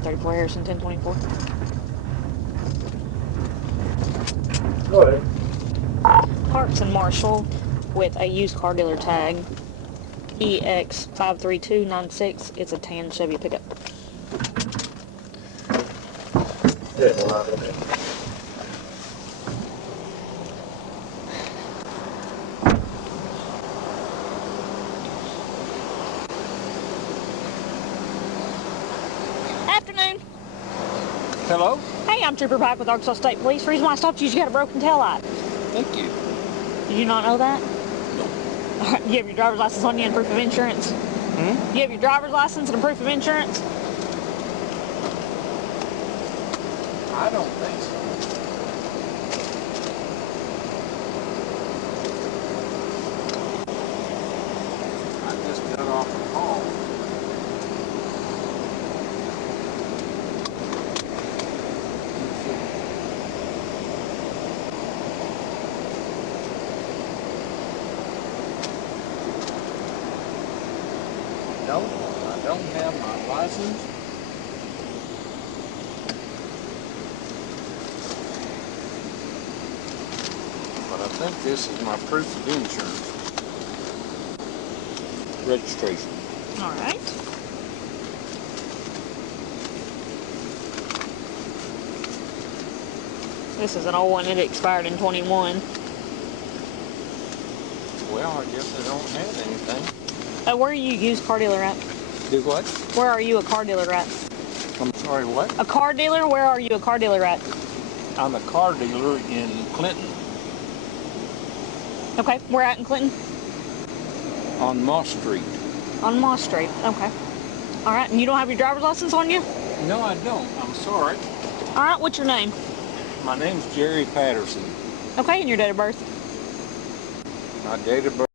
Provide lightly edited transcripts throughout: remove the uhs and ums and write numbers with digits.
I-34 Harrison 1024. Go ahead. Parks and Marshall with a used car dealer tag. EX53296. It's a tan Chevy pickup. Yeah, a lot of it. Afternoon. Hello? Hey, I'm Trooper Pike with Arkansas State Police. The reason why I stopped you is you got a broken taillight. Thank you. Did you not know that? No. Alright, you have your driver's license on you and proof of insurance? Hmm? You have your driver's license and a proof of insurance? I don't think so. I just got off a call. No, I don't have my license. But I think this is my proof of insurance. Registration. All right. This is an old one. It expired in 21. Well, I guess I don't have anything. Where are you used car dealer at? Do what? Where are you a car dealer at? I'm sorry, what? A car dealer? Where are you a car dealer at? I'm a car dealer in Clinton. Okay, where at in Clinton? On Moss Street. On Moss Street. Okay. All right, and you don't have your driver's license on you? No, I don't. I'm sorry. All right, what's your name? My name's Jerry Patterson. Okay, and your date of birth? My date of birth.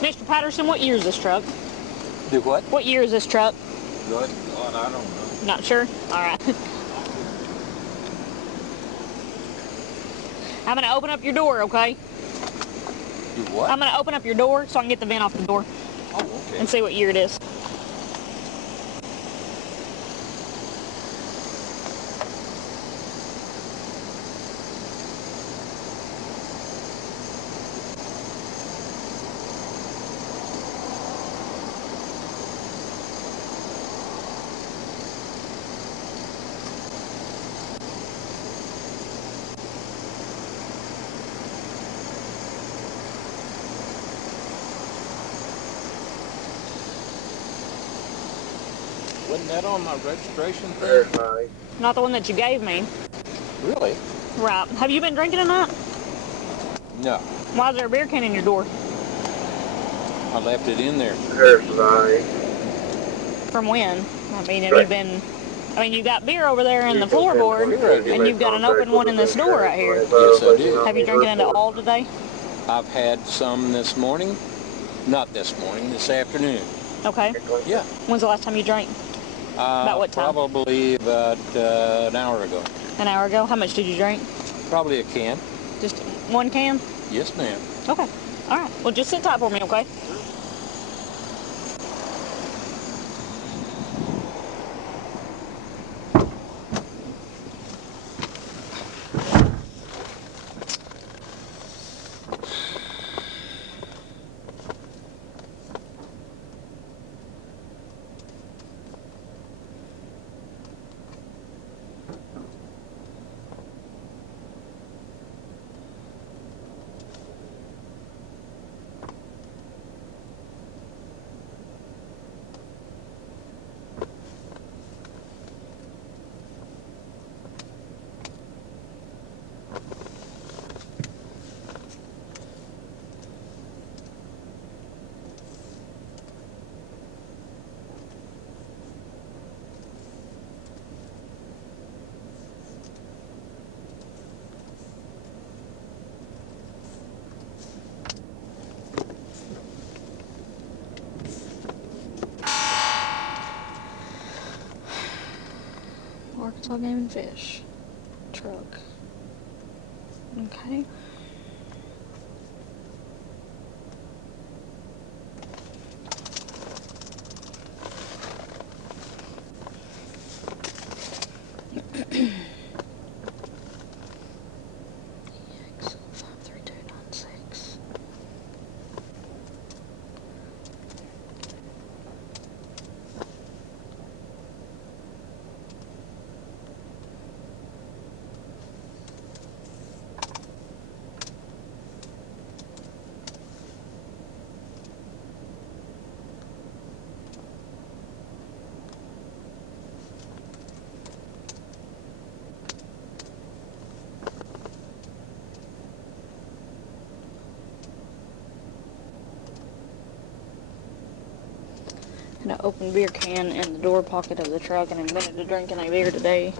Mr. Patterson, what year is this truck? Do what? What year is this truck? Good God, I don't know. Not sure? All right. I'm gonna open up your door, okay? You what? I'm gonna open up your door so I can get the vent off the door Oh, okay. and see what year it is. Wasn't that on my registration thing? Verify. Not the one that you gave me. Really? Right. Have you been drinking tonight? No. Why is there a beer can in your door? I left it in there. Verify. From when? I mean, have Right. you been... I mean, you got beer over there in the You can send floorboard, police and and you've got an open one in this door right here. Yes, I do. Have you drinking into all today? I've had some this morning. Not this morning, this afternoon. Okay. Yeah. When's the last time you drank? About what time? Probably about an hour ago. An hour ago? How much did you drink? Probably a can. Just one can? Yes, ma'am. Okay. All right. Well, just sit tight for me, okay? Arkansas Game and Fish. Truck. Okay. EX 53296. An open beer can in the door pocket of the truck and admitted to drinking a beer today.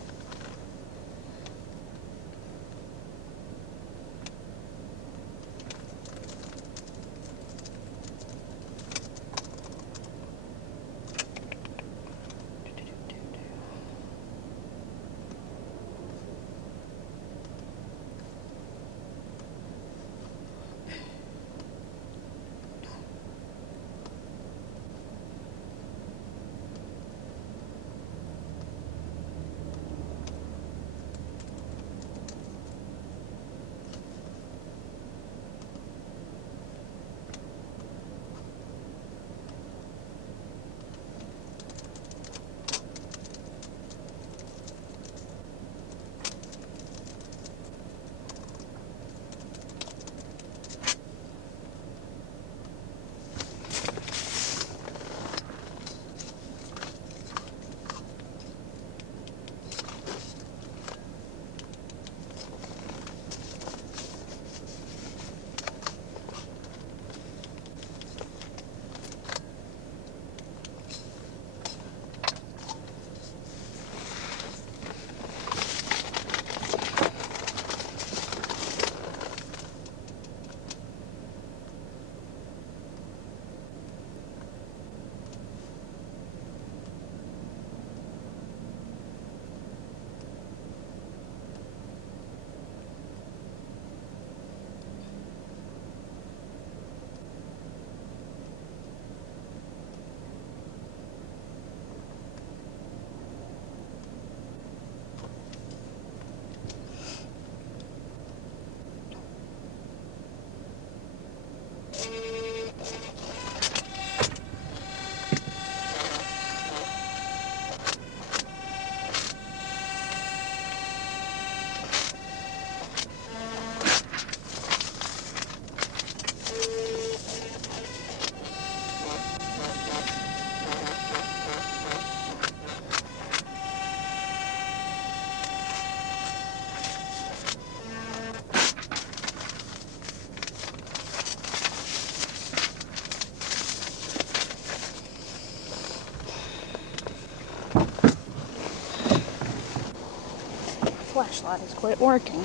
Flashlight has quit working.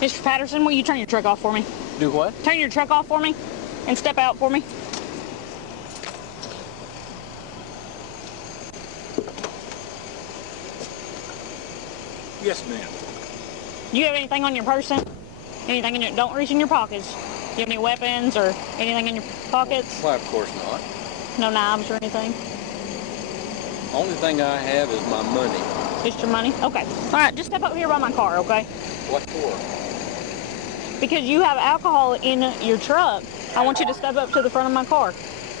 Mr. Patterson, will you turn your truck off for me? Do what? Turn your truck off for me and step out for me. Yes, ma'am. Do you have anything on your person? Anything in your... Don't reach in your pockets. Do you have any weapons or anything in your pockets? Why, of course not. No knives or anything? Only thing I have is my money. Just your money? Okay. All right, just step up here by my car, okay? What for? Because you have alcohol in your truck. I want you to step up to the front of my car.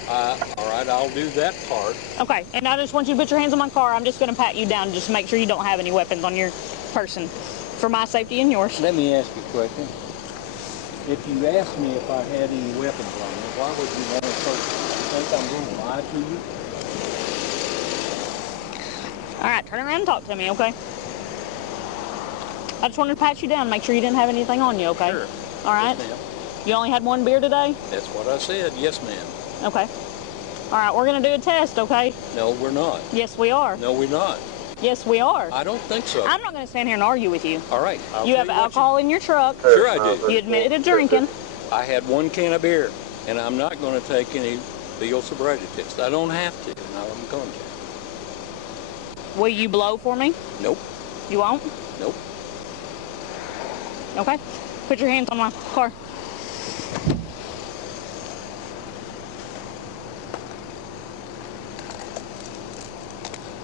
All right, I'll do that part. Okay, and I just want you to put your hands on my car. I'm just going to pat you down just to make sure you don't have any weapons on your person for my safety and yours. Let me ask you a question. If you asked me if I had any weapons on me, why would you want to search me? You think I'm going to lie to you? All right, turn around and talk to me, okay? I just wanted to pat you down, make sure you didn't have anything on you, okay? Sure. All right? Yes, ma'am. You only had one beer today? That's what I said. Yes, ma'am. Okay. All right, we're going to do a test, okay? No, we're not. Yes, we are. No, we're not. Yes, we are. I don't think so. I'm not going to stand here and argue with you. All right. You have alcohol in your truck. Sure I do. You admitted to drinking. I had one can of beer, and I'm not going to take any legal sobriety tests. I don't have to, and I'm going to. Will you blow for me? Nope. You won't? Nope. Okay. Put your hands on my car.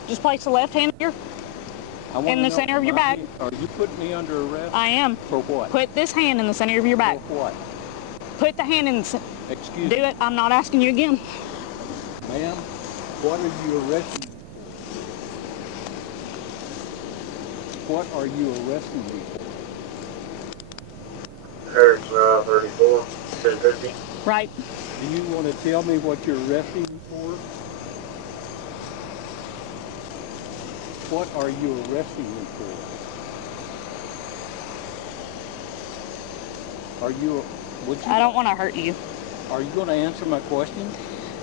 Just place the left hand here in the center of your back. Are you putting me under arrest? I am. For what? Put this hand in the center of your back. For what? Put the hand in the Excuse Do me. it. I'm not asking you again. Ma'am, what are you arresting me for? What are you arresting me for? There's 34, 1050. Right. Do you want to tell me what you're arresting me for? What are you arresting me for? Are you... I don't want to hurt you. Are you going to answer my question?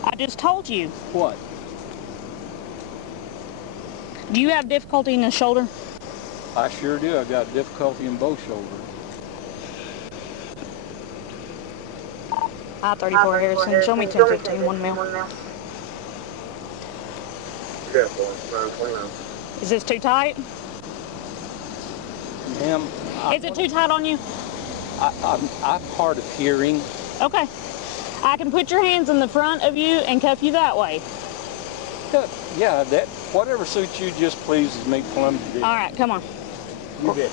I just told you. What? Do you have difficulty in the shoulder? I sure do. I got difficulty in both shoulders. I-34 Harrison. Show me 1015, 1 mil. Yeah, boy, 29. Is this too tight? Ma'am, Is it too tight on you? I'm hard of hearing. Okay. I can put your hands in the front of you and cuff you that way. Yeah, that whatever suits you just pleases me plumb to do. All right, come on. You bet.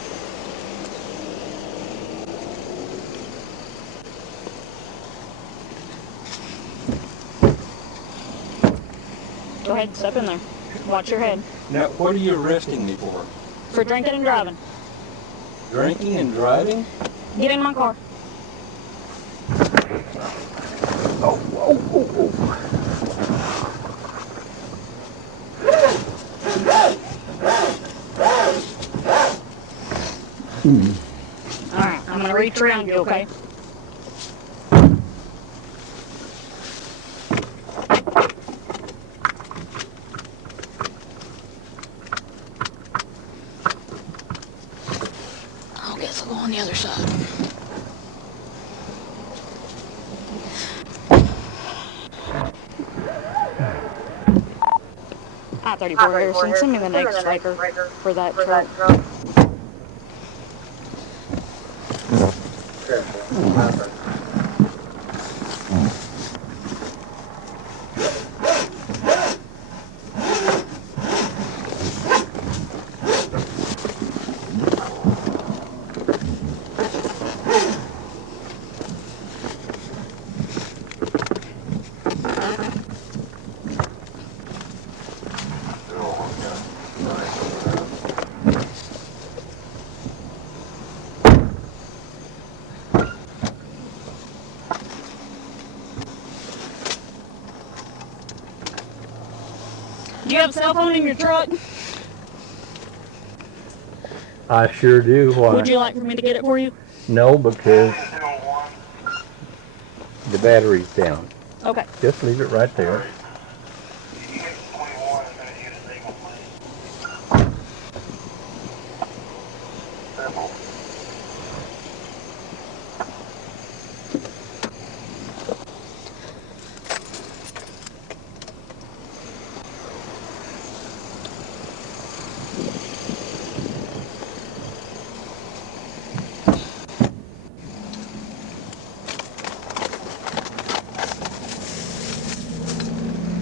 Go ahead, step in there. Watch your head. Now, what are you arresting me for? For drinking and driving. Drinking and driving? Get in my car. Oh. All right, I'm gonna reach around you, okay? I guess I'll go on the other side. I-34 Harrison, send me the next striker for that truck. Do you have a cell phone in your truck? I sure do. Why? Would you like for me to get it for you? No, because the battery's down. Okay. Just leave it right there.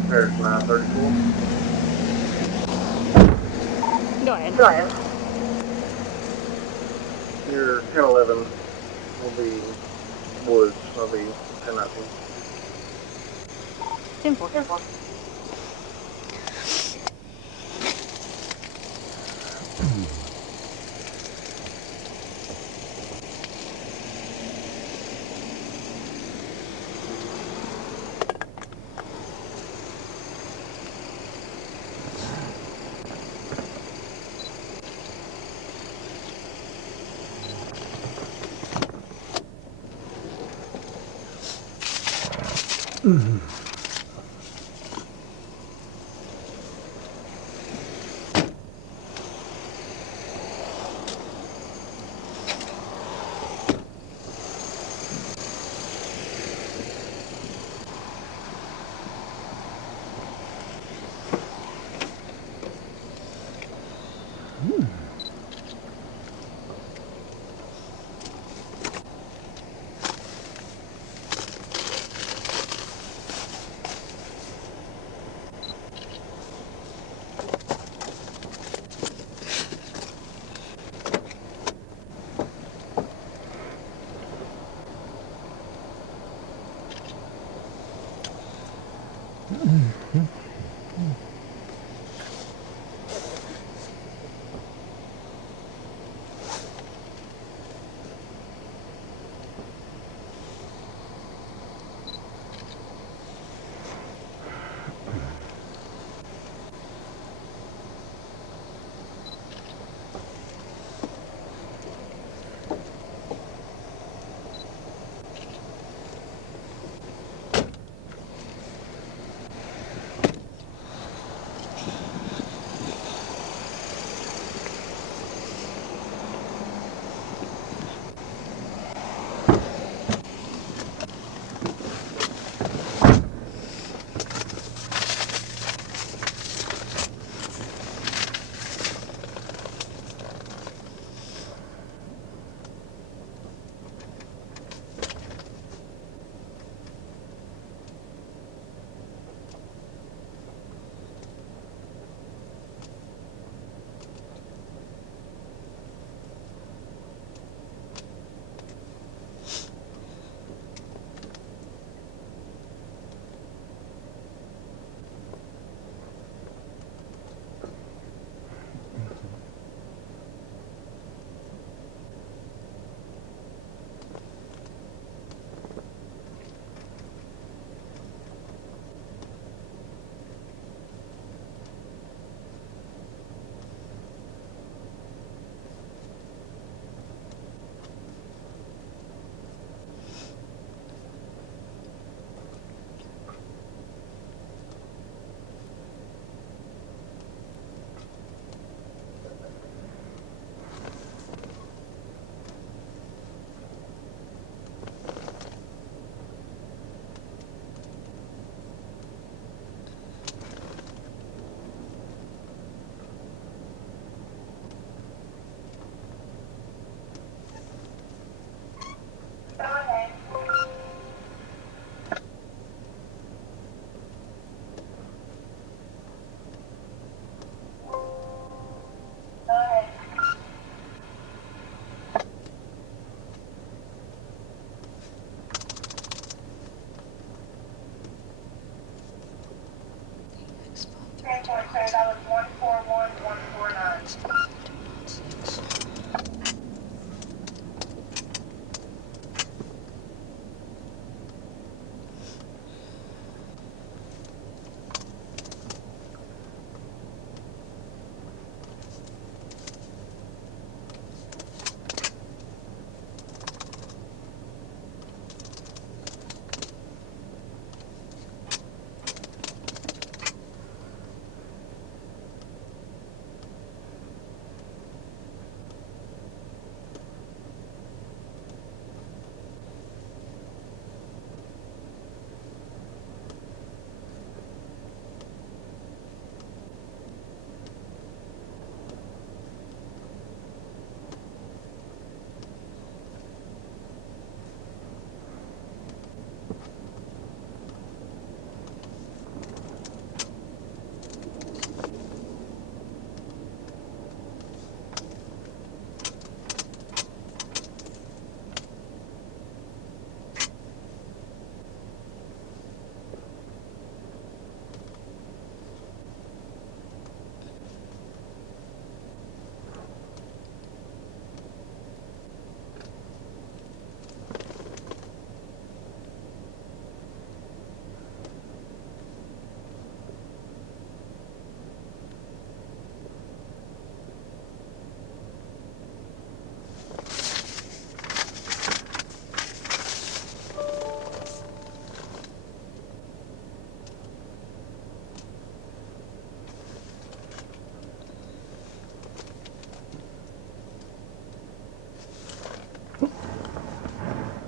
There's 934. Go ahead. Your 1011 will be Woods. Will be 1019. 10-4.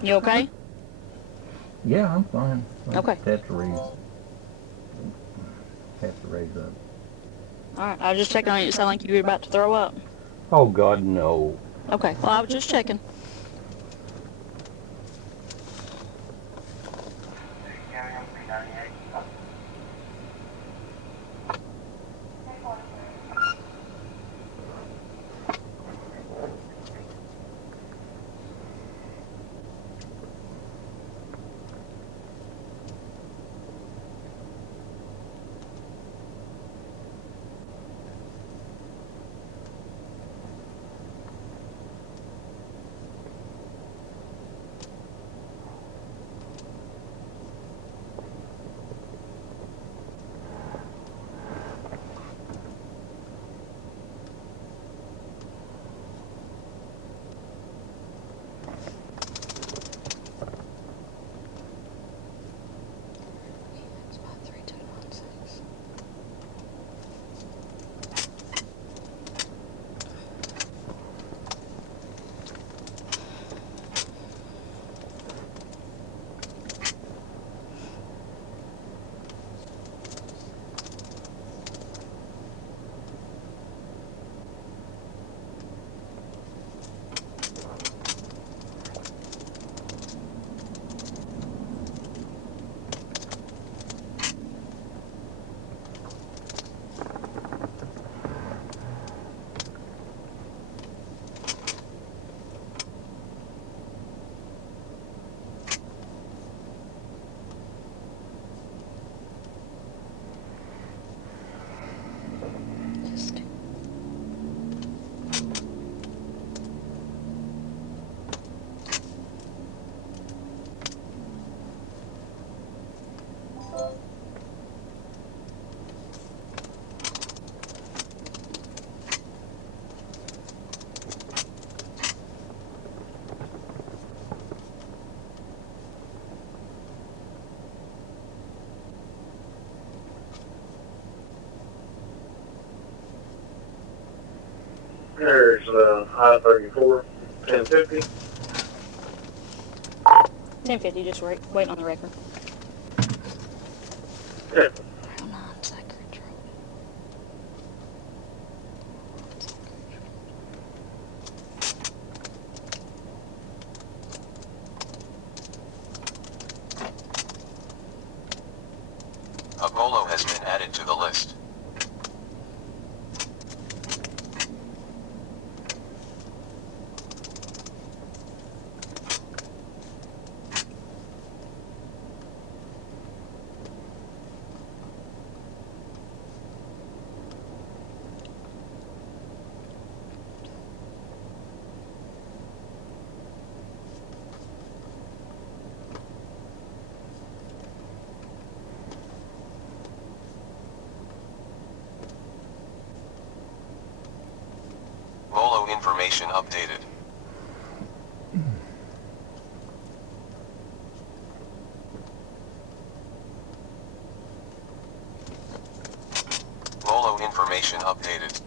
You okay? Yeah, I'm fine. I Okay. just have to raise up. Alright, I was just checking on you. It sounded like you were about to throw up. Oh, God, no. Okay, well, I was just checking. There's I-34, 1050. 1050, just wait on the record. Yeah. A bolo has been added to the list. Bolo information updated. Bolo information updated.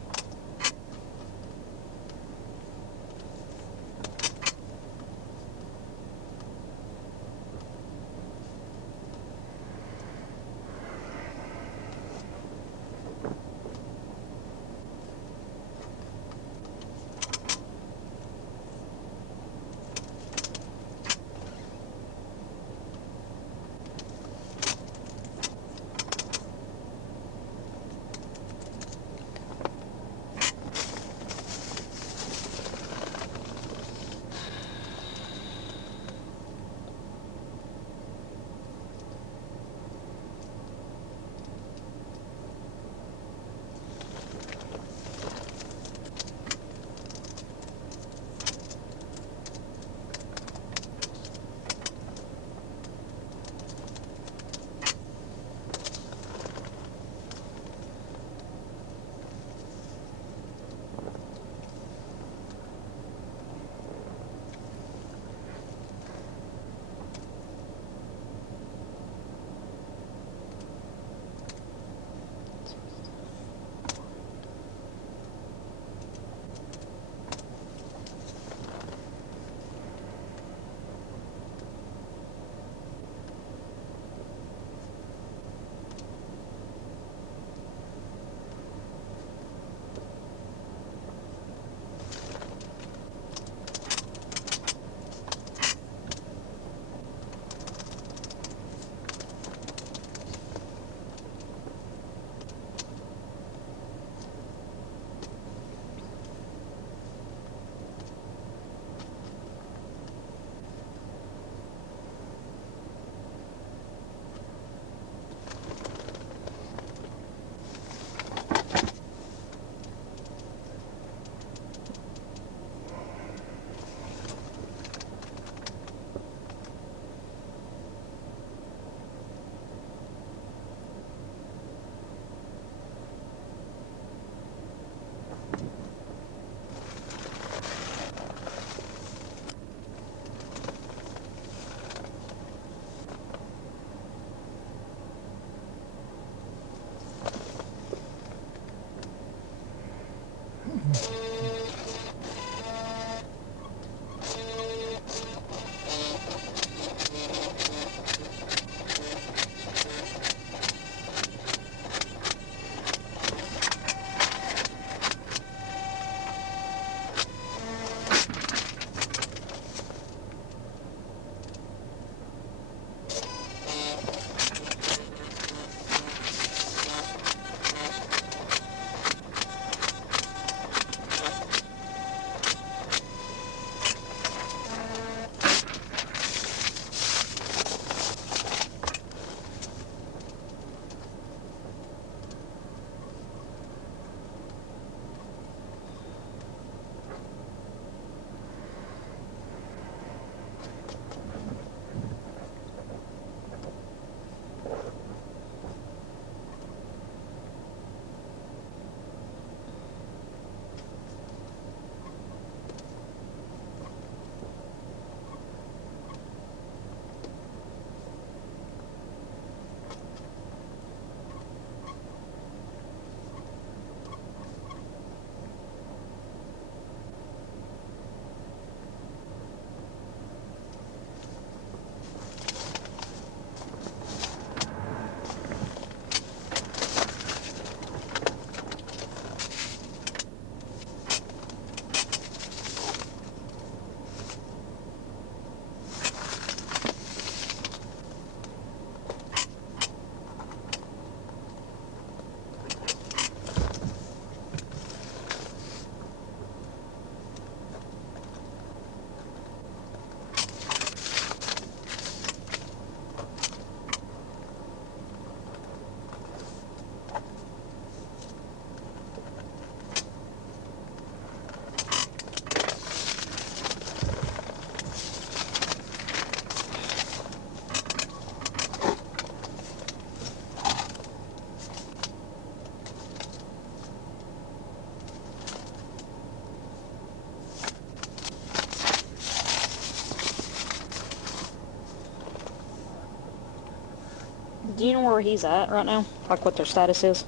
Do you know where he's at right now? Like what their status is?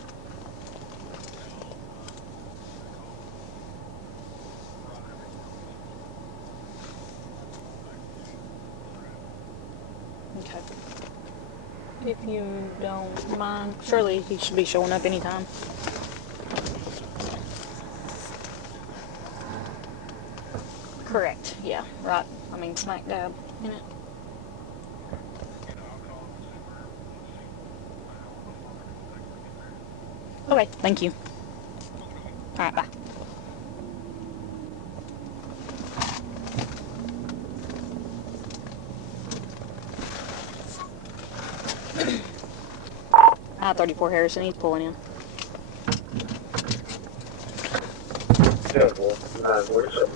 Okay. If you don't mind, surely he should be showing up anytime. Correct, yeah, right. I mean, smack dab in it. Okay, thank you. Alright, bye. I-34 Harrison, he's pulling in. 947.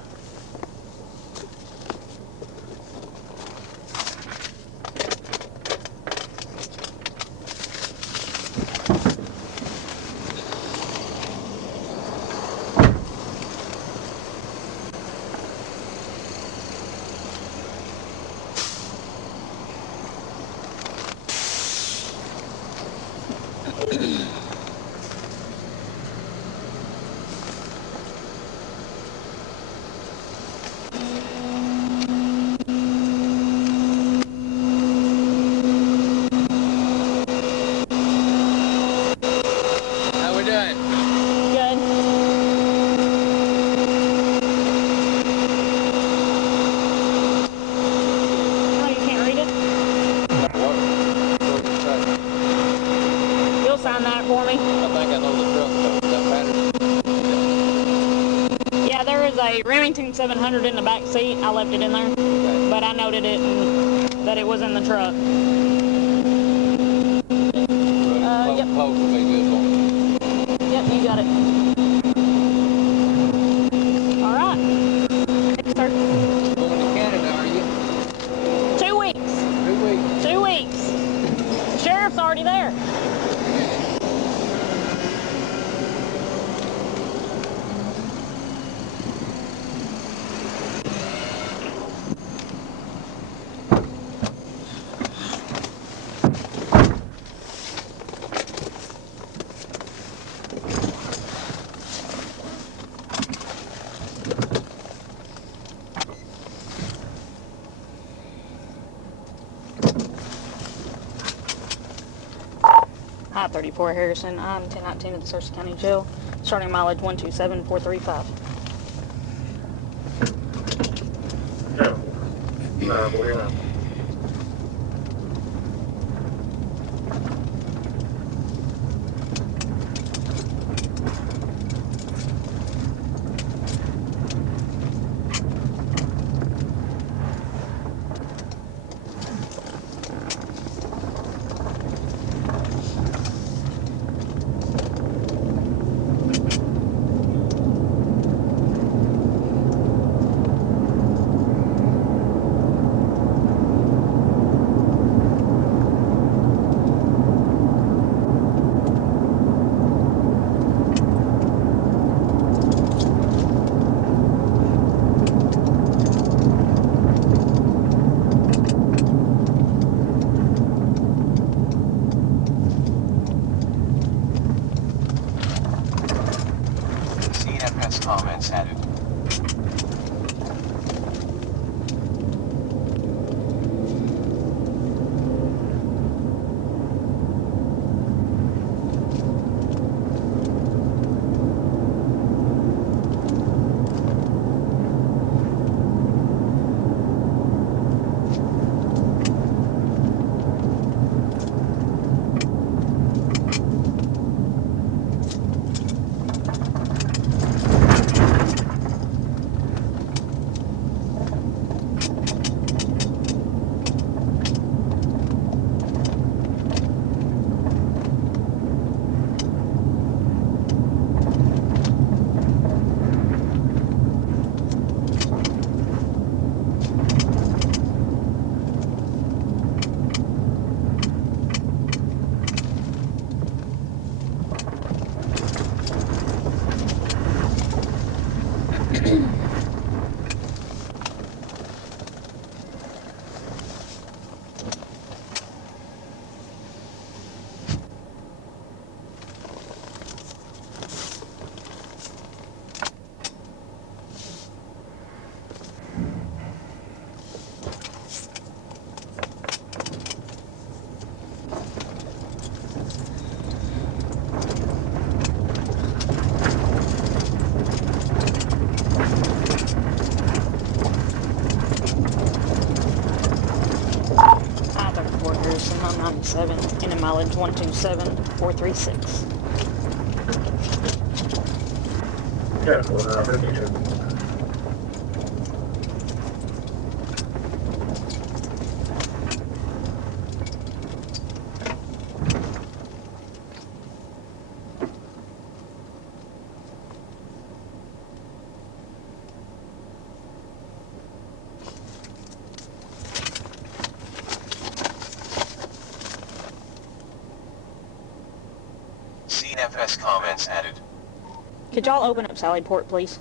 Remington 700 in the back seat. I left it in there, okay. But I noted it and that it was in the truck. Yep. Yep, you got it. All right. Next turn. Going to Canada, are you? 2 weeks. 2 weeks. 2 weeks. The sheriff's already there. I-34 Harrison, I'm 1019 at the Searcy County Jail, starting mileage 127,435. No. 949. 127, and in mileage 127,436. Yeah, 52. CFS comments added. Could y'all open up Sally Port, please?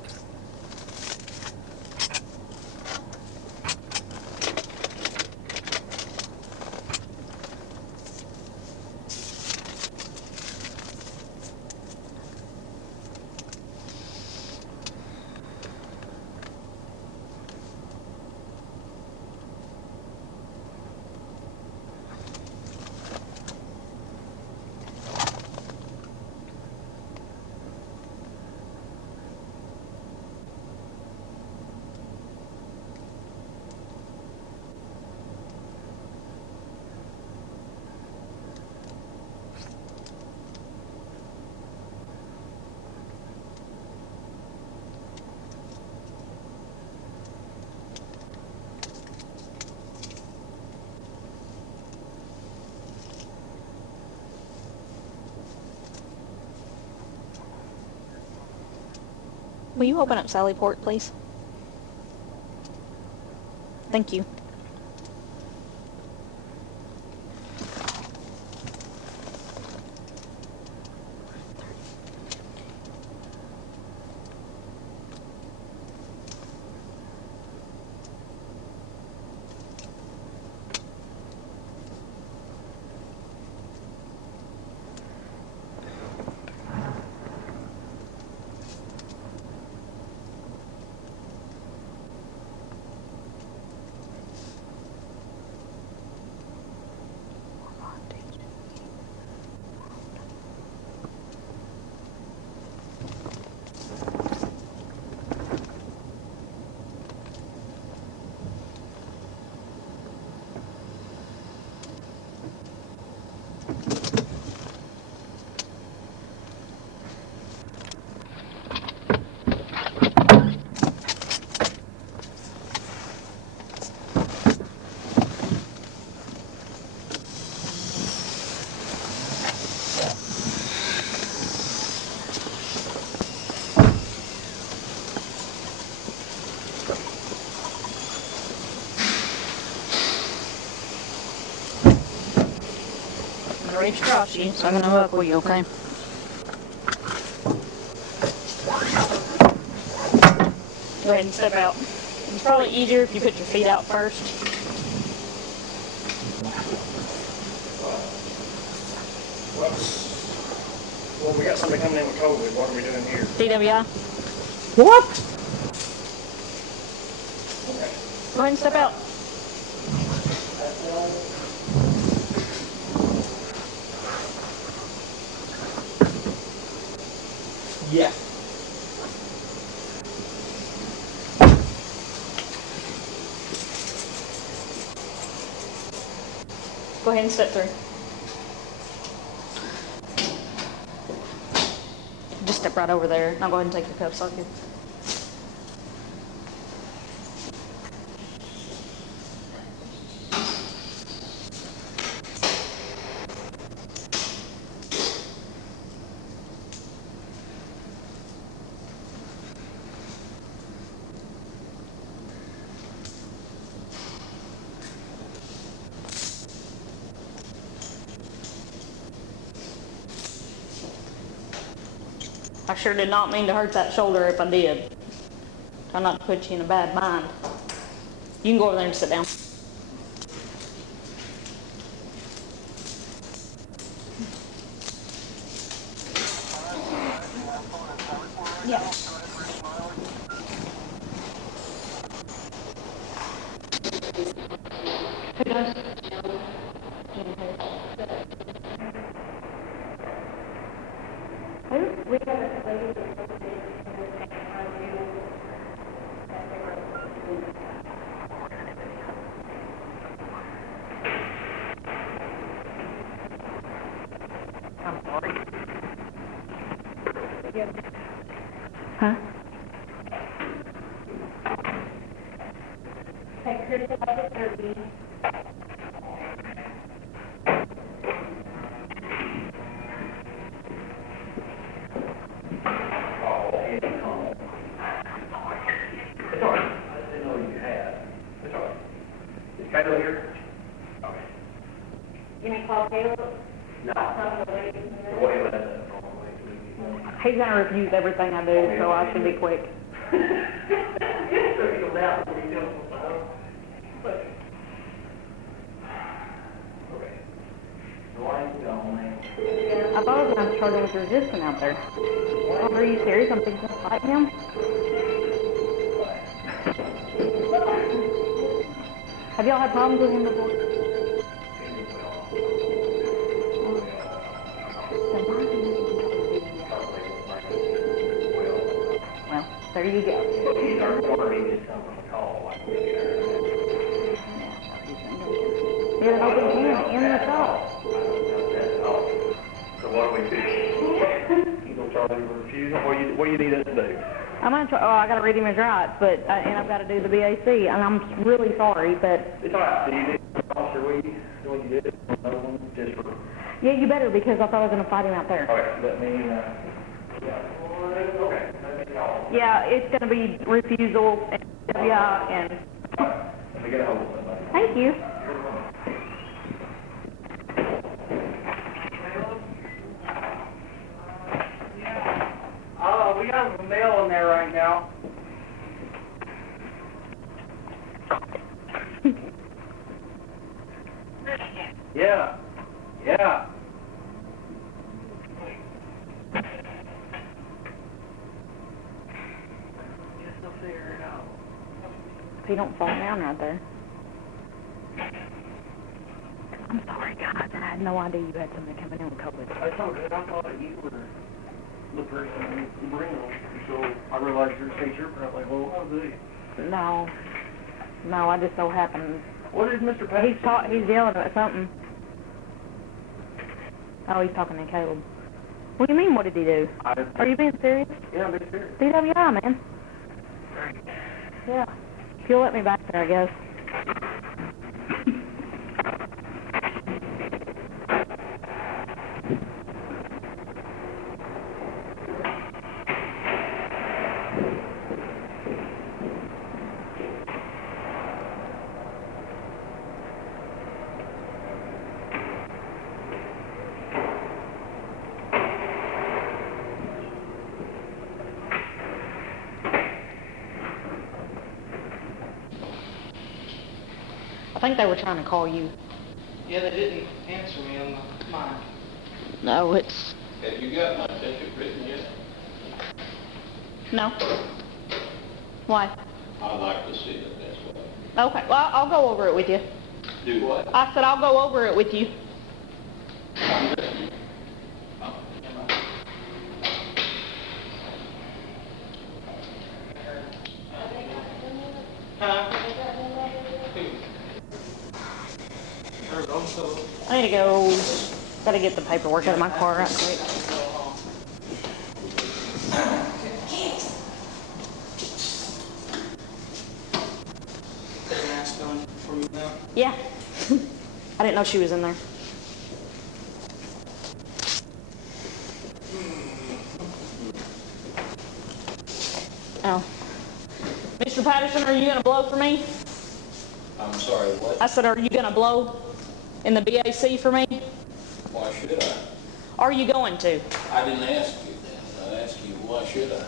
Will you open up Sally Port, please? Thank you. I'm ready to cross you, so I'm gonna buckle you, okay? Go ahead and step out. It's probably easier if you put your feet out first. Well, we got somebody coming in with COVID. What are we doing here? DWI. What? Go ahead and step out. Yeah. Go ahead and step through. Just step right over there. Now go ahead and take your cuffs off you. I sure did not mean to hurt that shoulder if I did. Try not to put you in a bad mind. You can go over there and sit down. Yeah. Who does? Who? We have a lady. Huh? Hey, Chris, about the turkey. It's all right. I didn't know you had. It's all right. Is Kayla here? Okay. You may call Caleb? No. Well, he let us know. He's gonna refuse everything I do, so I should be quick. I thought I was gonna struggle with resisting out there. Oh, are you serious? I'm thinking of fighting him? Have y'all had problems with him before? Well, there you go. He's our corner, he just comes on a call like we Get an open can in the shop. So what do we do? You gonna charge him for refusal? What do you need us to do? I'm gonna try. Oh, I gotta read him his rights, but and I've got to do the BAC, and I'm really sorry, but It's all right. Do you need an officer with you? Do what you did? Another one? Just for... yeah, you better because I thought I was gonna fight him out there. Okay, let me, okay, let me call. Yeah, it's gonna be refusal and DWI and. Let me get a hold of somebody. Thank you. We have a mail in there right now. Yeah. Yeah. If you don't fall down right there. I'm sorry, guys. I had no idea you had somebody coming in with COVID. I thought you were the person who bring them, so I realized your face, you're probably, well, how do you? No, I just so happened. What is Mr. Patterson? He's yelling about something. Oh, he's talking to Caleb. What do you mean, what did he do? Are you being serious? Yeah, I'm being serious. DWI, man. Yeah. If you'll let me back there, I guess. I think they were trying to call you. Yeah, they didn't answer me on mine. No, it's... Have you got my ticket written yet? No. Why? I'd like to see it, that's why. Okay, well, I'll go over it with you. Do what? I said I'll go over it with you. I'm listening. I need to go... Gotta get the paperwork out of my car right quick. Yeah. I didn't know she was in there. Oh. Mr. Patterson, are you going to blow for me? I'm sorry, what? I said, are you going to blow in the BAC for me? Why should I? Are you going to? I didn't ask you that. I asked you, why should I?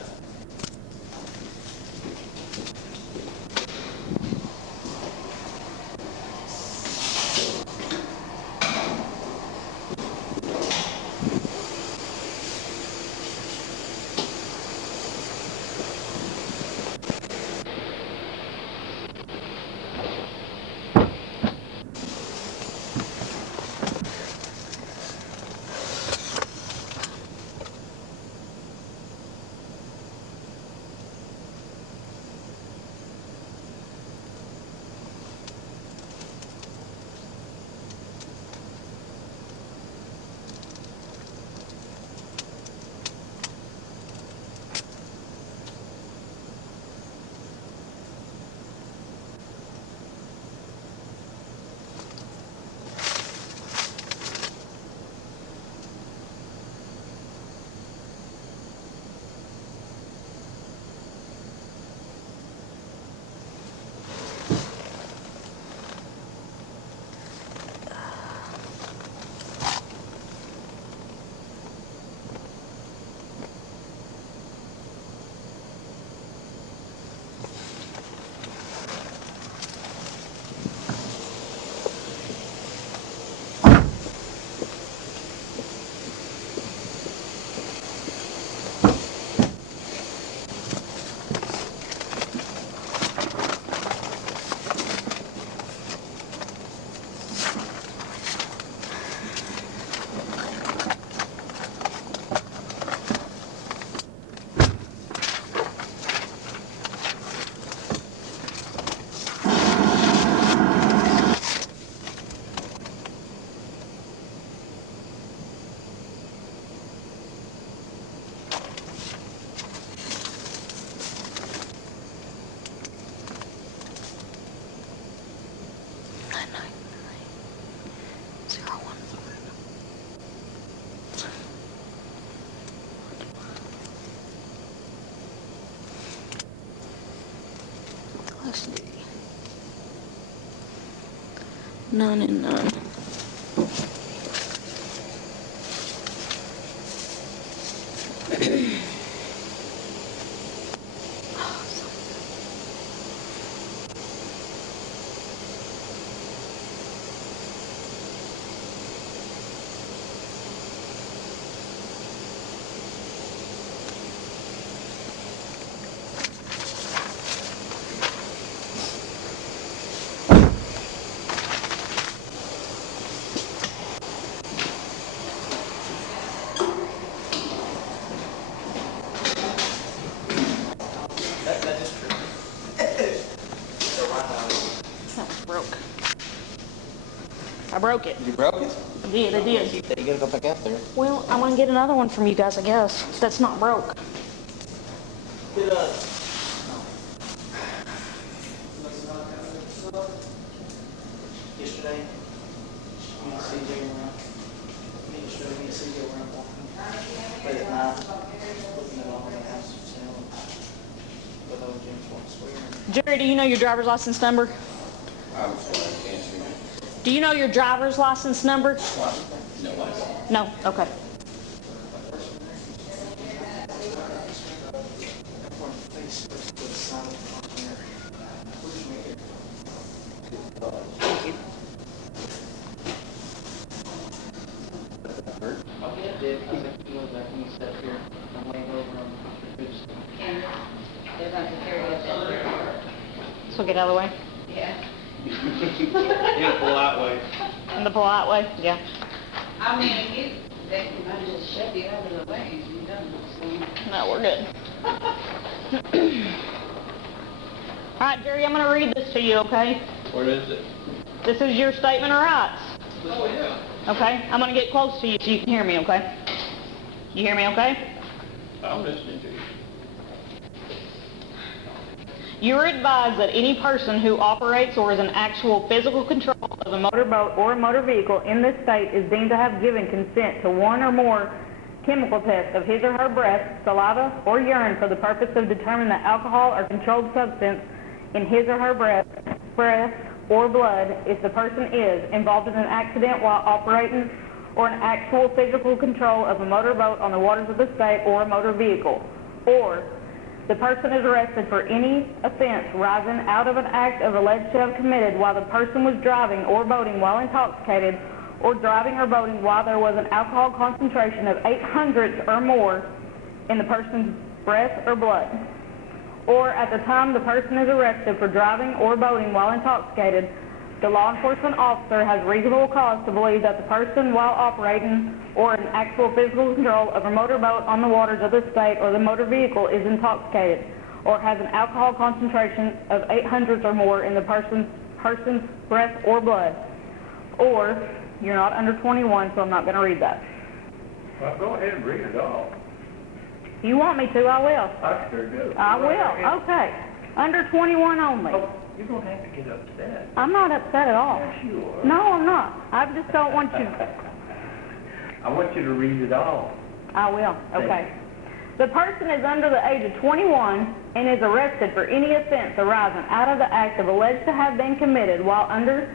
None and none. I broke it. You broke it? I did, I did. You gotta go back out there. Well, I'm gonna get another one from you guys, I guess. That's not broke. Yesterday, me and CJ were out. Yesterday, me and CJ were out walking. Late at night, looking at all the houses for sale. With old Jim's walks swearing. Jerry, do you know your driver's license number? I'm sorry, I can't hear you. Do you know your driver's license number? No, I don't. No? Okay. Thank you. Oh, yeah, it did. I was like, you know, back when you sat here, I'm laying over on the fridge. So get out of the way. Yeah, polite way. In the polite way? Yeah. I mean, they can just shove you out of the way and you're done. So. No, we're good. All right, Jerry, I'm going to read this to you, okay? What is it? This is your statement of rights. Oh, yeah. Okay? I'm going to get close to you so you can hear me, okay? You hear me okay? I'm listening to you. You are advised that any person who operates or is in actual physical control of a motorboat or a motor vehicle in this state is deemed to have given consent to one or more chemical tests of his or her breath, saliva, or urine for the purpose of determining the alcohol or controlled substance in his or her breath, or blood if the person is involved in an accident while operating or in actual physical control of a motorboat on the waters of the state or a motor vehicle, or the person is arrested for any offense arising out of an act of alleged to have committed while the person was driving or boating while intoxicated, or driving or boating while there was an alcohol concentration of 0.08 or more in the person's breath or blood, or at the time the person is arrested for driving or boating while intoxicated, the law enforcement officer has reasonable cause to believe that the person, while operating or in actual physical control of a motorboat on the waters of the state or the motor vehicle, is intoxicated or has an alcohol concentration of 0.08 or more in the person's breath or blood. Or, you're not under 21, so I'm not going to read that. Well, go ahead and read it all. If you want me to, I will. I sure do. I will. Okay. Under 21 only. Oh, you don't have to get upset. I'm not upset at all. Yes, you are. No, I'm not. I just don't want you. I want you to read it all. I will. Okay. The person is under the age of 21 and is arrested for any offense arising out of the act of alleged to have been committed while underage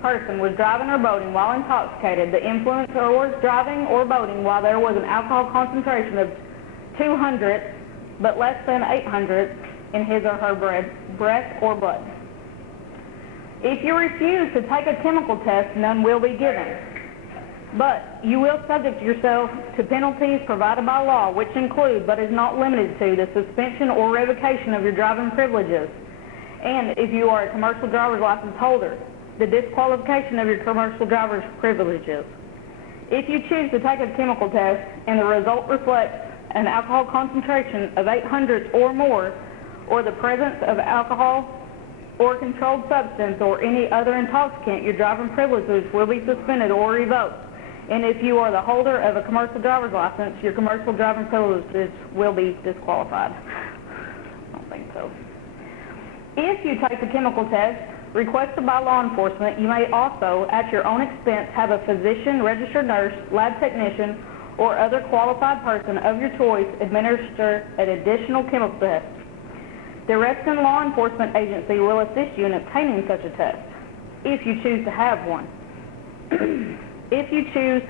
person was driving or boating while intoxicated, the influence, or was driving or boating while there was an alcohol concentration of 200 but less than 800 in his or her breath or blood. If you refuse to take a chemical test, none will be given. But you will subject yourself to penalties provided by law, which include, but is not limited to, the suspension or revocation of your driving privileges. And if you are a commercial driver's license holder, the disqualification of your commercial driver's privileges. If you choose to take a chemical test and the result reflects an alcohol concentration of 0.08 or more, or the presence of alcohol or controlled substance or any other intoxicant, your driving privileges will be suspended or revoked. And if you are the holder of a commercial driver's license, your commercial driving privileges will be disqualified. I don't think so. If you take the chemical test requested by law enforcement, you may also, at your own expense, have a physician, registered nurse, lab technician, or other qualified person of your choice administer an additional chemical test. The arresting law enforcement agency will assist you in obtaining such a test, if you choose to have one. If you choose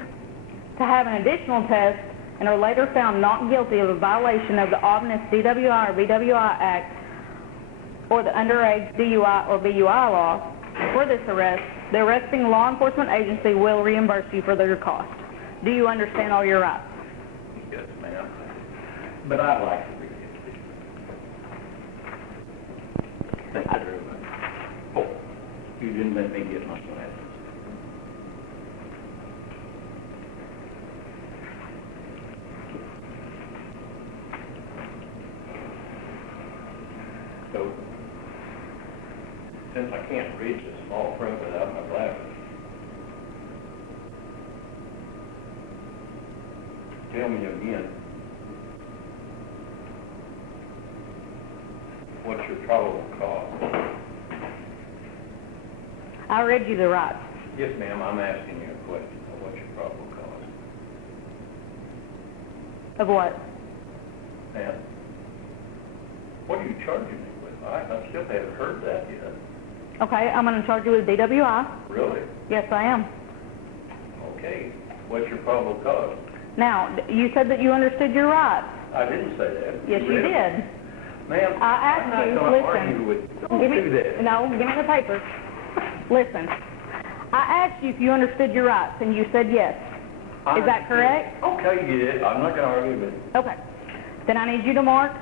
to have an additional test and are later found not guilty of a violation of the ominous DWI or BWI Act or the underage DUI or BUI law for this arrest, the arresting law enforcement agency will reimburse you for their cost. Do you understand all your rights? Yes, ma'am. But I'd like to read it. Thank you very much. Oh, you didn't let me get my glasses. So, since I can't read the small print without my glasses, tell me again, what's your probable cause? I read you the rights. Yes, ma'am, I'm asking you a question. What's your probable cause? Of what? Ma'am, what are you charging me with? I still haven't heard that yet. Okay, I'm going to charge you with DWI. Really? Yes, I am. Okay. What's your probable cause? Now, you said that you understood your rights. I didn't say that. Yes, you did. Ma'am, I asked I'm you, not going to listen. argue with you. Don't do that. No, give me the paper. Listen, I asked you if you understood your rights, and you said yes. Is that correct? Okay, yeah, I'm not going to argue with you. Okay. Then I need you to mark.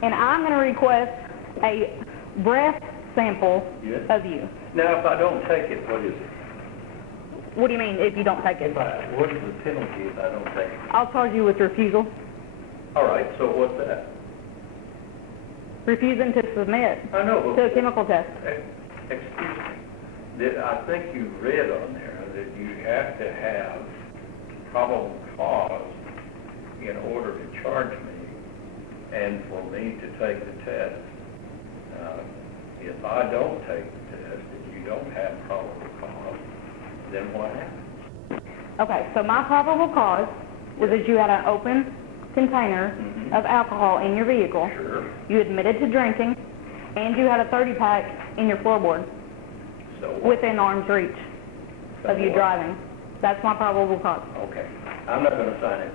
And I'm going to request a breath sample Yes. of you. Now, if I don't take it, what is it? What do you mean, if you don't take it? What is the penalty if I don't take it? I'll charge you with refusal. All right, so what's that? Refusing to submit I know, but... to a chemical test. Excuse me. I think you read on there that you have to have probable cause in order to charge me and for me to take the test. If I don't take the test, if you don't have probable cause, then what happens? Okay, so my probable cause was that you had an open container of alcohol in your vehicle. Sure. You admitted to drinking, and you had a 30-pack in your floorboard So what? within arm's reach So of you what? driving. That's my probable cause. Okay. I'm not going to sign it.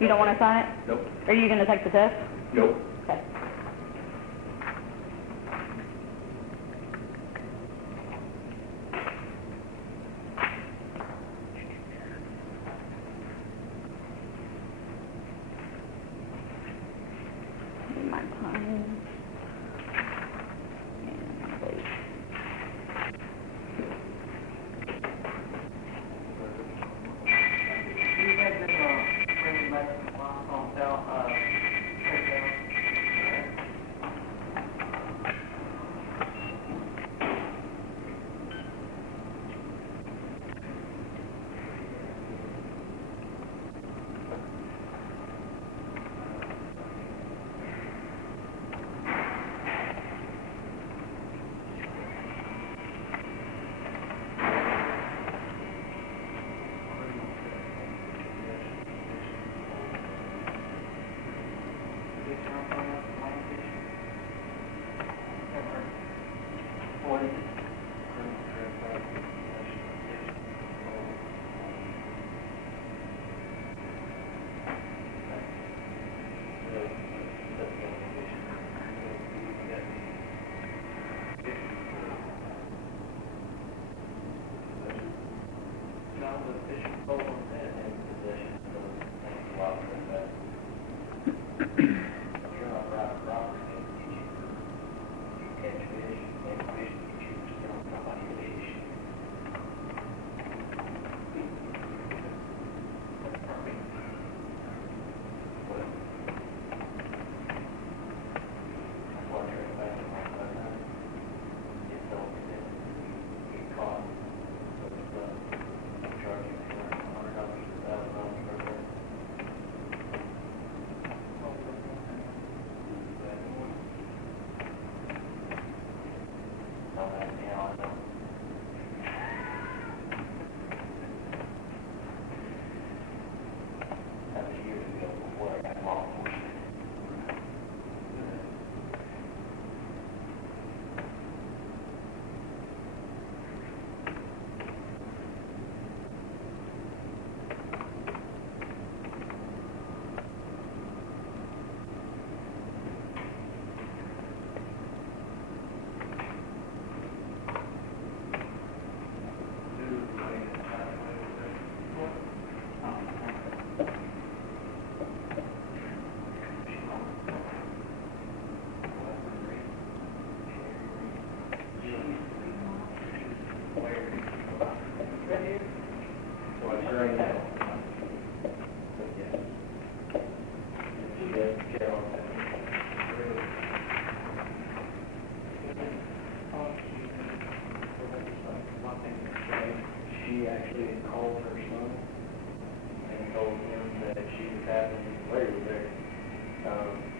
You don't want to sign it? Nope. Are you going to take the test? Nope. Okay. My time. You guys been, bringing back some lines on takedown?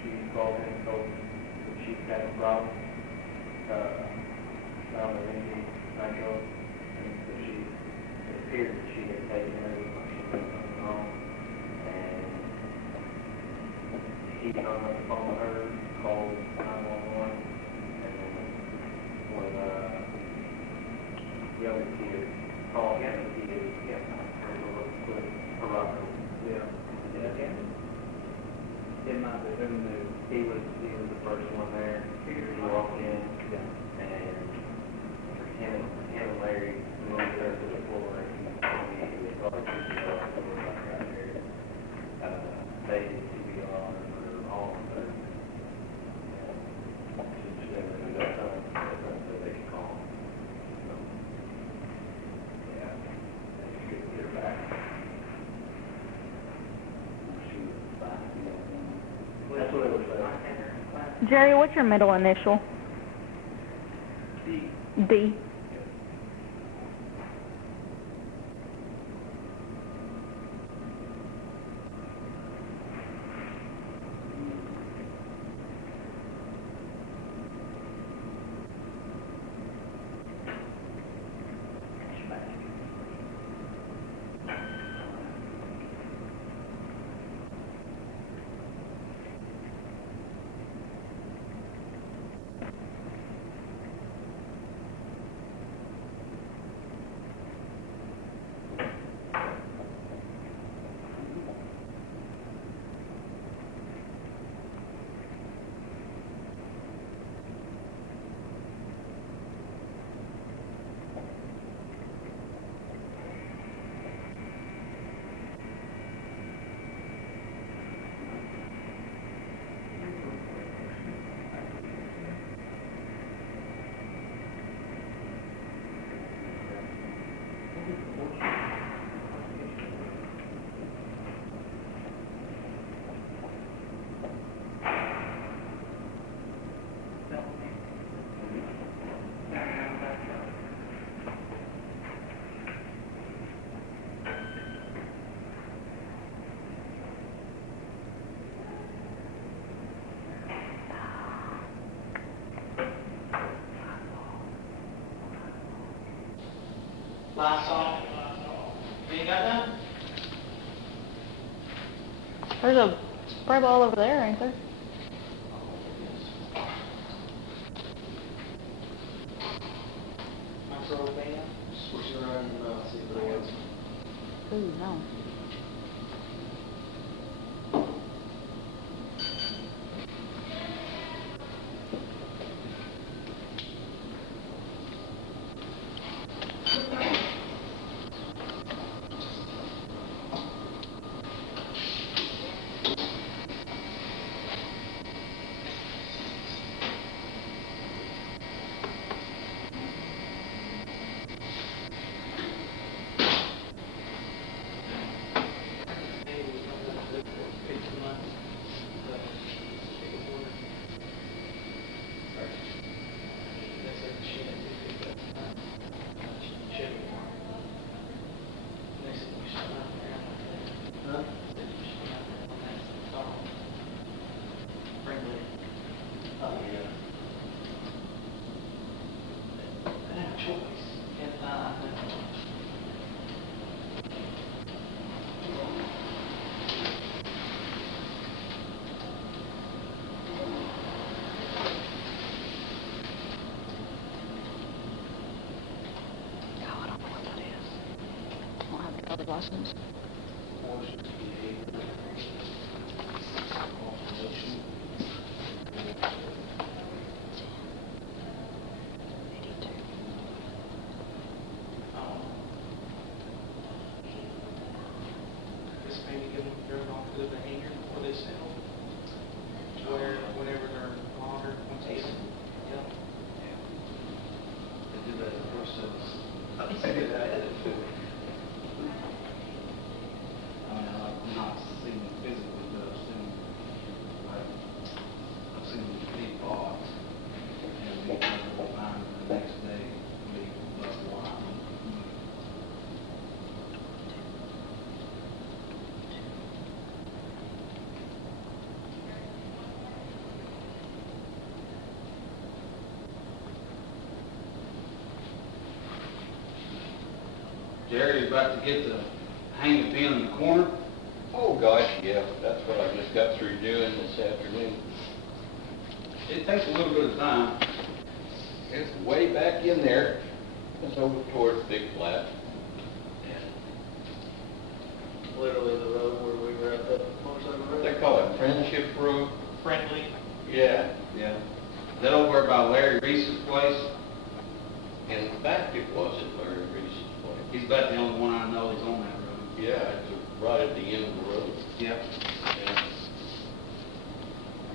She called in and told me that she's had a problem. Found her empty nitro, and so it appeared that she had taken her when she was something wrong. And he hung up the phone with her, called 911, and then when the other kid called him, he did put a rock over. Yeah. It might be who knew. He was the first one there. He walked in, and him and Larry moved her to the floor, and he was probably right there. They did CPR for all of them. She never knew that time, so they could call. So, yeah, it's good to get her back. She was fine. That's what it was saying. Jerry, what's your middle initial? D. D. Last song. You ain't got that? There's a spray ball over there, ain't there? Micro band. Switch it around and see if it works. Ooh, no. License. This maybe give them their own good behavior before they sell. Where whenever they're longer, once they yeah. They do that the first sentence. I did that. Jerry's about to get the hang the pin in the corner. Oh, gosh, yeah, that's what I just got through doing this afternoon. It takes a little bit of time. It's way back in there. It's over towards Big Flat. Literally the road where we were at the motorcycle road. They call it Friendship Road. Friendly. Yeah. Yeah. Is that over by Larry Reese's place? In fact, it wasn't Larry Reese's place. He's about the only one I know that's on that road. Yeah, it's right at the end of the road. Yep.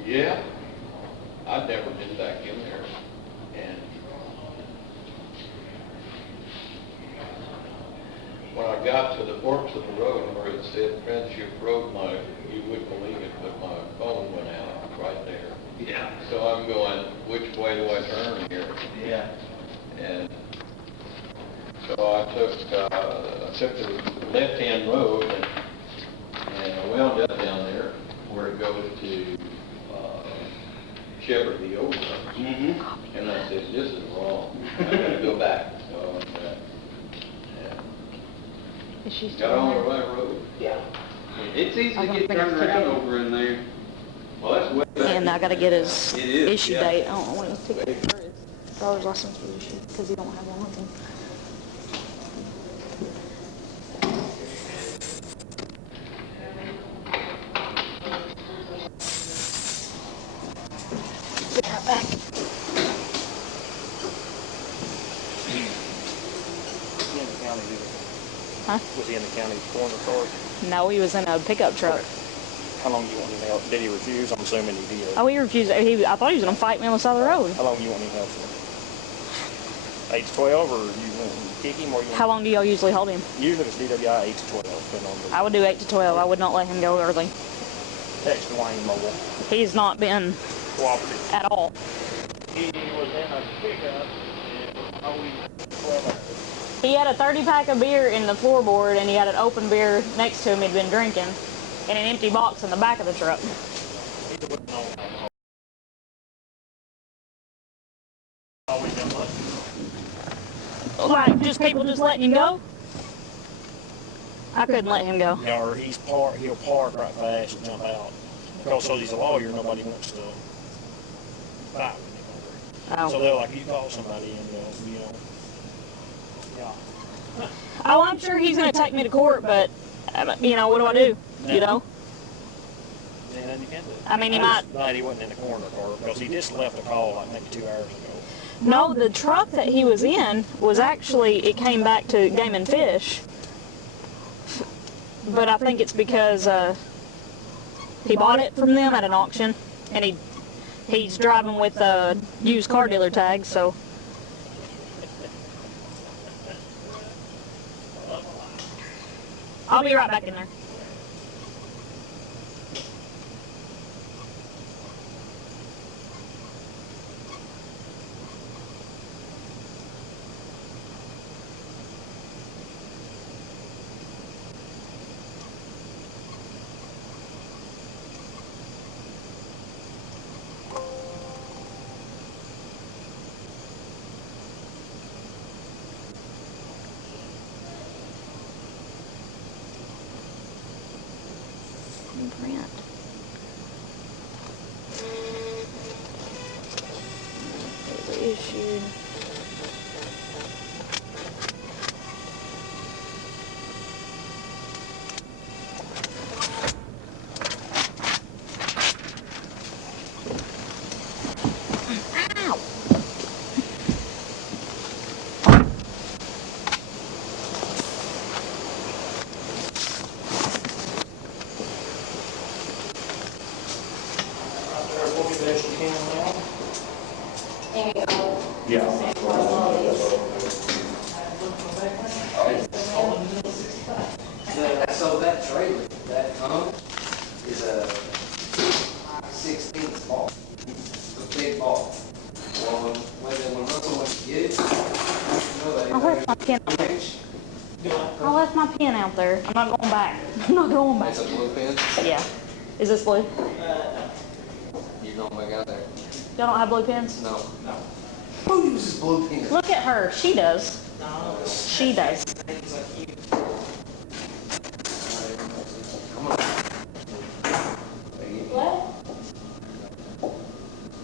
Yeah. I've never been back in there. And when I got to the forks of the road where it said Friendship Road, you wouldn't believe it, but my phone went out right there. Yeah. So I'm going, which way do I turn here? Yeah. And so I took the left-hand road and I wound up down there where it goes to Shepherd the Old One. Mm-hmm. And I said, this is wrong. I gotta go back. So I went back. Is she Got still on the there? right road. Yeah. It's easy to get turned around over in there. Well, that's way back. And I gotta get his It is, issue yeah. date. I don't know when his ticket for his driver's license was issued, because he don't have one with him. Be right back. Huh? Was he in the county coroner court? No, he was in a pickup truck. Okay. How long do you want him held? Did he refuse? I'm assuming he did. Oh, he refused. I thought he was gonna fight me on the side of the road. How long do you want him held for? 8 to 12, or you want to kick him, or you want? How long do y'all usually hold him? Usually it's DWI 8 to 12, depending on the. I would do 8 to 12. I would not let him go early. Text Dwayne Mobile. He's not been Cooperative. at all. He was in a pickup and only 12 hours. He had a 30-pack of beer in the floorboard, and he had an open beer next to him he'd been drinking, in an empty box in the back of the truck. He wasn't on alcohol. Always been lucky. Like, just people just letting him go? I couldn't let him go. Yeah, or he'll park right fast and jump out. Because so he's a lawyer, nobody wants to fight with him. Oh. So they're like, you call somebody and you know. Yeah. Oh, I'm sure he's going to take me to court, but, you know, what do I do? You know? Ain't nothing you can do. I mean, he I'm might... just glad he wasn't in the coroner car, because he just left a call like maybe 2 hours ago. No, the truck that he was in was actually, it came back to Game and Fish. But I think it's because he bought it from them at an auction, and he's driving with used car dealer tags, so... I'll be right back in there. Print. Issued. Ow! Yeah. So that trailer, that tunnel, is a 16th ball. It's a big ball. Well, when Russell went to get it, I left my pen out there. I left my pen out there. I'm not going back. I'm not going back. It's a blue pen. Yeah. Is this blue? You don't make out there. Y'all don't have blue pens? No. Who uses blue pens? Look at her. She does. She does. things like you. What?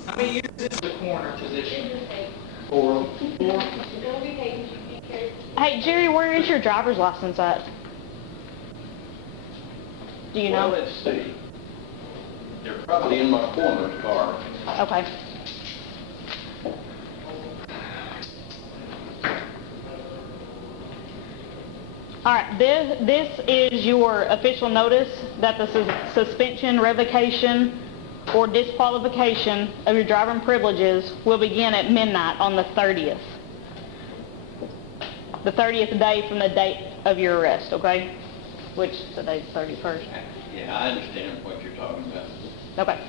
How many years is the coroner position? Four. Don't be taking, be careful. Hey, Jerry, where is your driver's license at? Do you Well, know? let's see. They're probably in my coroner's car. Okay. All right, this is your official notice that the suspension, revocation, or disqualification of your driving privileges will begin at midnight on the 30th. The 30th day from the date of your arrest, okay? Which today's 31st. Yeah, I understand what you're talking about. Okay.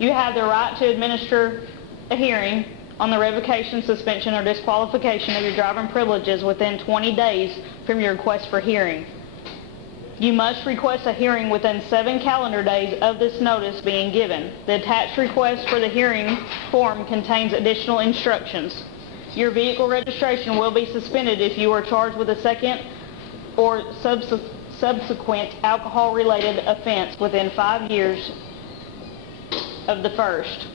You have the right to administer a hearing on the revocation, suspension, or disqualification of your driving privileges within 20 days from your request for hearing. You must request a hearing within 7 calendar days of this notice being given. The attached request for the hearing form contains additional instructions. Your vehicle registration will be suspended if you are charged with a second or subsequent alcohol-related offense within 5 years of the first.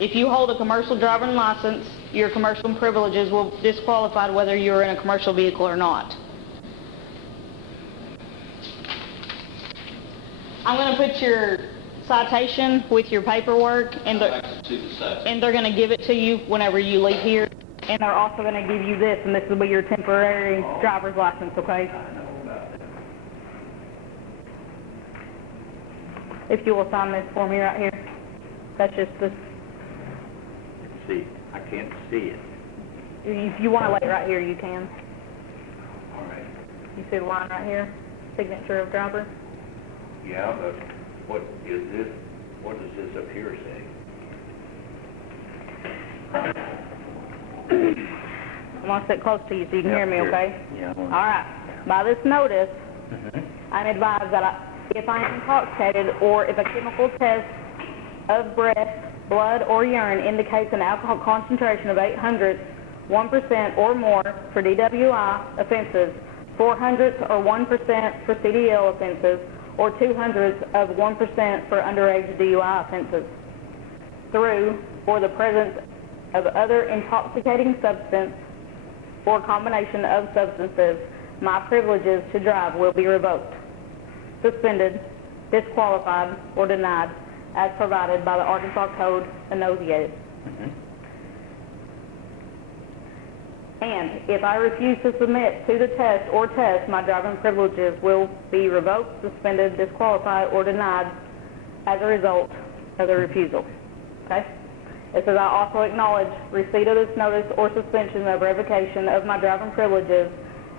If you hold a commercial driving license, your commercial privileges will be disqualified whether you're in a commercial vehicle or not. I'm going to put your citation with your paperwork, and I'd like to see the citation. they're going to give it to you whenever you leave here. And they're also going to give you this, and this will be your temporary driver's license, okay? If you will sign this for me right here. That's just this. Let's see, I can't see it. If you want to lay it right here, you can. All right. You see the line right here? Signature of driver. Yeah, but what is this, what does this up here say? I'm going to sit close to you so you can hear me, okay? Yeah. All right. By this notice, I'm advised that if I am intoxicated or if a chemical test of breath, blood, or urine indicates an alcohol concentration of 0.08% or more for DWI offenses, 0.04 or 1% for CDL offenses, or 0.02 of 1% for underage DUI offenses, through or the presence of other intoxicating substance or combination of substances, my privileges to drive will be revoked, suspended, disqualified, or denied as provided by the Arkansas Code annotated. And if I refuse to submit to the test or test, my driving privileges will be revoked, suspended, disqualified, or denied as a result of the refusal. Okay? It says I also acknowledge receipt of this notice or suspension of revocation of my driving privileges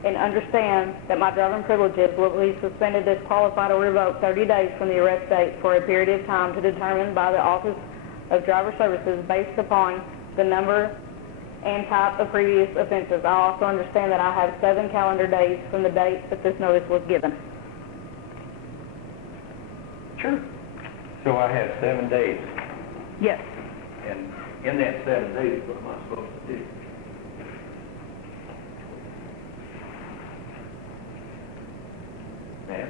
and understand that my driving privileges will be suspended, disqualified, or revoked 30 days from the arrest date for a period of time to determine by the Office of Driver Services based upon the number and type of previous offenses. I also understand that I have 7 calendar days from the date that this notice was given. Sure. So I have 7 days, Yes. and in that 7 days, what am I supposed to do? Ma'am?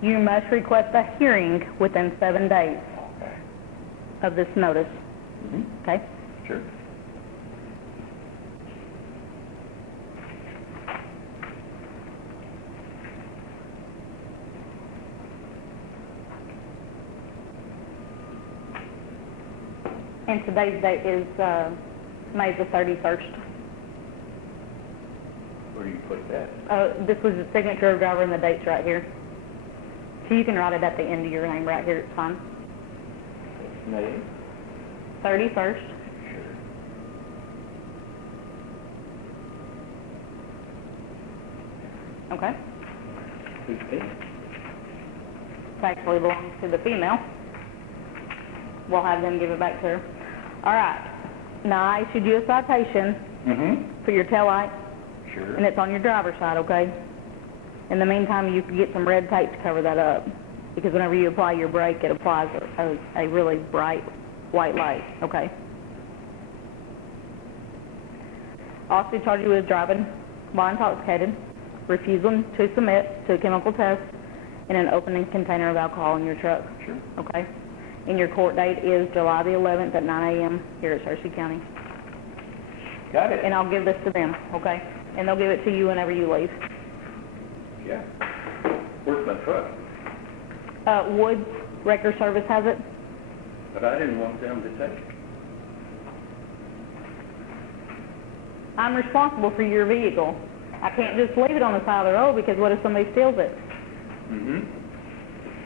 You must request a hearing within 7 days Okay. of this notice. Okay? Sure. And today's date is May the 31st. Where do you put that? This was the signature of driver and the date's right here. So you can write it at the end of your name right here, it's fine. May? 31st. Sure. Okay? Who's paying? It actually belongs to the female. We'll have them give it back to her. All right. Now, I issued you a citation for your taillight, Sure. and it's on your driver's side, okay? In the meantime, you can get some red tape to cover that up, because whenever you apply your brake, it applies a really bright white light, okay? also charge you with driving while intoxicated, refusing to submit to a chemical test, and an opening container of alcohol in your truck. Sure. Okay? And your court date is July the 11th at 9 a.m. here at Searcy County. Got it. And I'll give this to them, okay? And they'll give it to you whenever you leave. Yeah. Where's my truck? Woods Wrecker Service has it. But I didn't want them to take it. I'm responsible for your vehicle. I can't just leave it on the side of the road because what if somebody steals it? Mm-hmm.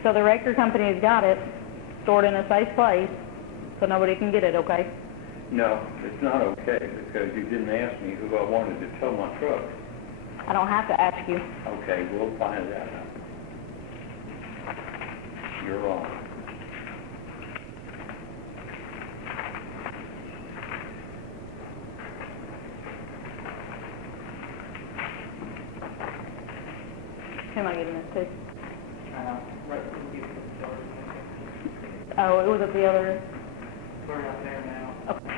So the wrecker company has got it stored in a safe place so nobody can get it, okay? No, it's not okay because you didn't ask me who I wanted to tow my truck. I don't have to ask you. Okay, we'll find that out. You're wrong. Who am I giving this to? Right, we'll get it started. Oh, it was at the other... We're out there now. Okay.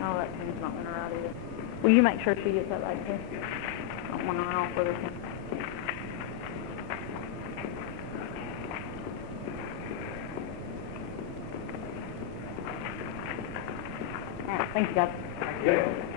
Oh, that pen's not going to write either. Will you make sure she gets that right too? I don't want to run off with her pen. All right, thank you guys. Yeah.